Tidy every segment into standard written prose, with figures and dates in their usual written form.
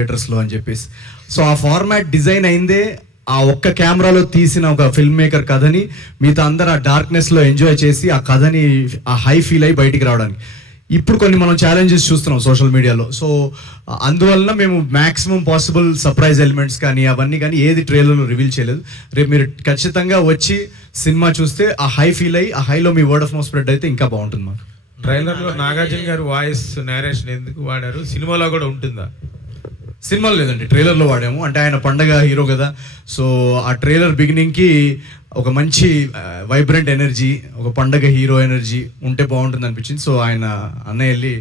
థియేటర్స్లో అని చెప్పేసి. సో ఆ ఫార్మాట్ డిజైన్ అయిందే ఆ ఒక్క కెమెరాలో తీసిన ఒక ఫిల్మ్ మేకర్ కథని మిగతా అందరు ఆ డార్క్నెస్లో ఎంజాయ్ చేసి ఆ కథని ఆ హై ఫీల్ అయ్యి బయటికి రావడానికి. ఇప్పుడు కొన్ని మనం ఛాలెంజెస్ చూస్తున్నాం సోషల్ మీడియాలో. సో అందువలన మేము మ్యాక్సిమం పాసిబుల్ సర్ప్రైజ్ ఎలిమెంట్స్ కానీ అవన్నీ కానీ ఏది ట్రైలర్లో రివీల్ చేయలేదు. రేపు మీరు ఖచ్చితంగా వచ్చి సినిమా చూస్తే ఆ హై ఫీల్ అయ్యి ఆ హైలో మీ వర్డ్ ఆఫ్ మౌత్ స్ప్రెడ్ అయితే ఇంకా బాగుంటుంది మాకు. ట్రైలర్లో నాగార్జున గారు వాయిస్ నేరేషన్ ఎందుకు వాడారు? సినిమాలో కూడా ఉంటుందా? సినిమాలో లేదండి, ట్రైలర్లో వాడాము. అంటే ఆయన పండగ హీరో కదా, సో ఆ ట్రైలర్ బిగినింగ్కి ఒక మంచి వైబ్రెంట్ ఎనర్జీ, ఒక పండగ హీరో ఎనర్జీ ఉంటే బాగుంటుంది అనిపించింది. సో ఆయన అన్నయ్య వెళ్ళి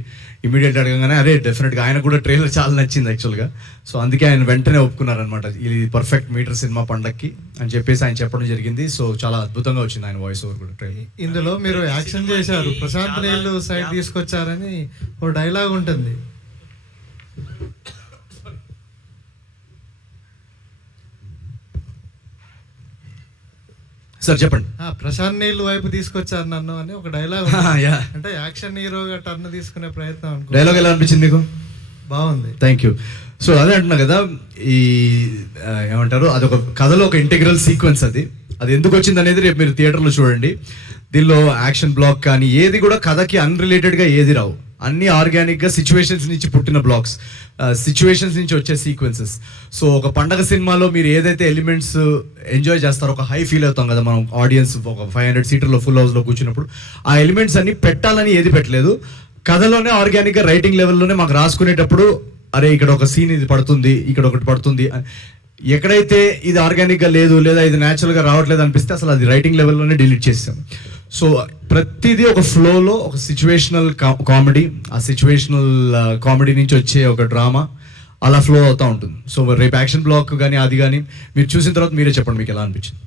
ఇమీడియట్ అడగగానే అదే డెఫినెట్గా ఆయన కూడా ట్రైలర్ చాలా నచ్చింది యాక్చువల్గా. సో అందుకే ఆయన వెంటనే ఒప్పుకున్నారనమాట, ఇది పర్ఫెక్ట్ మీటర్ సినిమా పండగకి అని చెప్పేసి ఆయన చెప్పడం జరిగింది. సో చాలా అద్భుతంగా వచ్చింది ఆయన వాయిస్ ఓవర్ కూడా ట్రైలర్. ఇందులో మీరు యాక్షన్ చేశారు, ప్రశాంత్ నీళ్ళు సైడ్ తీసుకొచ్చారని ఒక డైలాగ్ ఉంటుంది. సార్ చెప్పండి. ప్రశాంత్ నీళ్ళు వైపు తీసుకొచ్చారు నన్ను అని ఒక డైలాగ్. అంటే యాక్షన్ హీరోగా టర్న్ తీసుకునే ప్రయత్నం. డైలాగ్ ఎలా అనిపించింది మీకు? బాగుంది, థ్యాంక్ యూ. సో అదే అంటున్నా కదా, ఈ ఏమంటారు, అదొక కథలో ఒక ఇంటిగ్రల్ సీక్వెన్స్. అది ఎందుకు వచ్చింది అనేది రేపు మీరు థియేటర్లో చూడండి. దీనిలో యాక్షన్ బ్లాక్ కానీ ఏది కూడా కథకి అన్రిలేటెడ్గా ఏది రావు, అన్ని ఆర్గానిక్గా సిచ్యువేషన్స్ నుంచి పుట్టిన బ్లాక్స్, సిచ్యువేషన్స్ నుంచి వచ్చే సీక్వెన్సెస్. సో ఒక పండగ సినిమాలో మీరు ఏదైతే ఎలిమెంట్స్ ఎంజాయ్ చేస్తారో, ఒక హై ఫీల్ అవుతాం కదా మనం ఆడియన్స్, ఒక 500 సీటర్లో ఫుల్ హౌస్లో కూర్చున్నప్పుడు, ఆ ఎలిమెంట్స్ అన్ని పెట్టాలని ఏది పెట్టలేదు. కథలోనే ఆర్గానిక్గా రైటింగ్ లెవెల్లోనే మాకు రాసుకునేటప్పుడు అరే ఇక్కడ ఒక సీన్ ఇది పడుతుంది, ఇక్కడ ఒకటి పడుతుంది, ఎక్కడైతే ఇది ఆర్గానిక్గా లేదు లేదా ఇది న్యాచురల్గా రావట్లేదు అనిపిస్తే అసలు అది రైటింగ్ లెవెల్లోనే డిలీట్ చేసాం. సో ప్రతిదీ ఒక ఫ్లోలో ఒక సిచ్యువేషనల్ కామెడీ, ఆ సిచ్యువేషనల్ కామెడీ నుంచి వచ్చే ఒక డ్రామా అలా ఫ్లో అవుతూ ఉంటుంది. సో రేపు యాక్షన్ బ్లాక్ కానీ అది కానీ మీరు చూసిన తర్వాత మీరే చెప్పండి మీకు ఎలా అనిపించింది.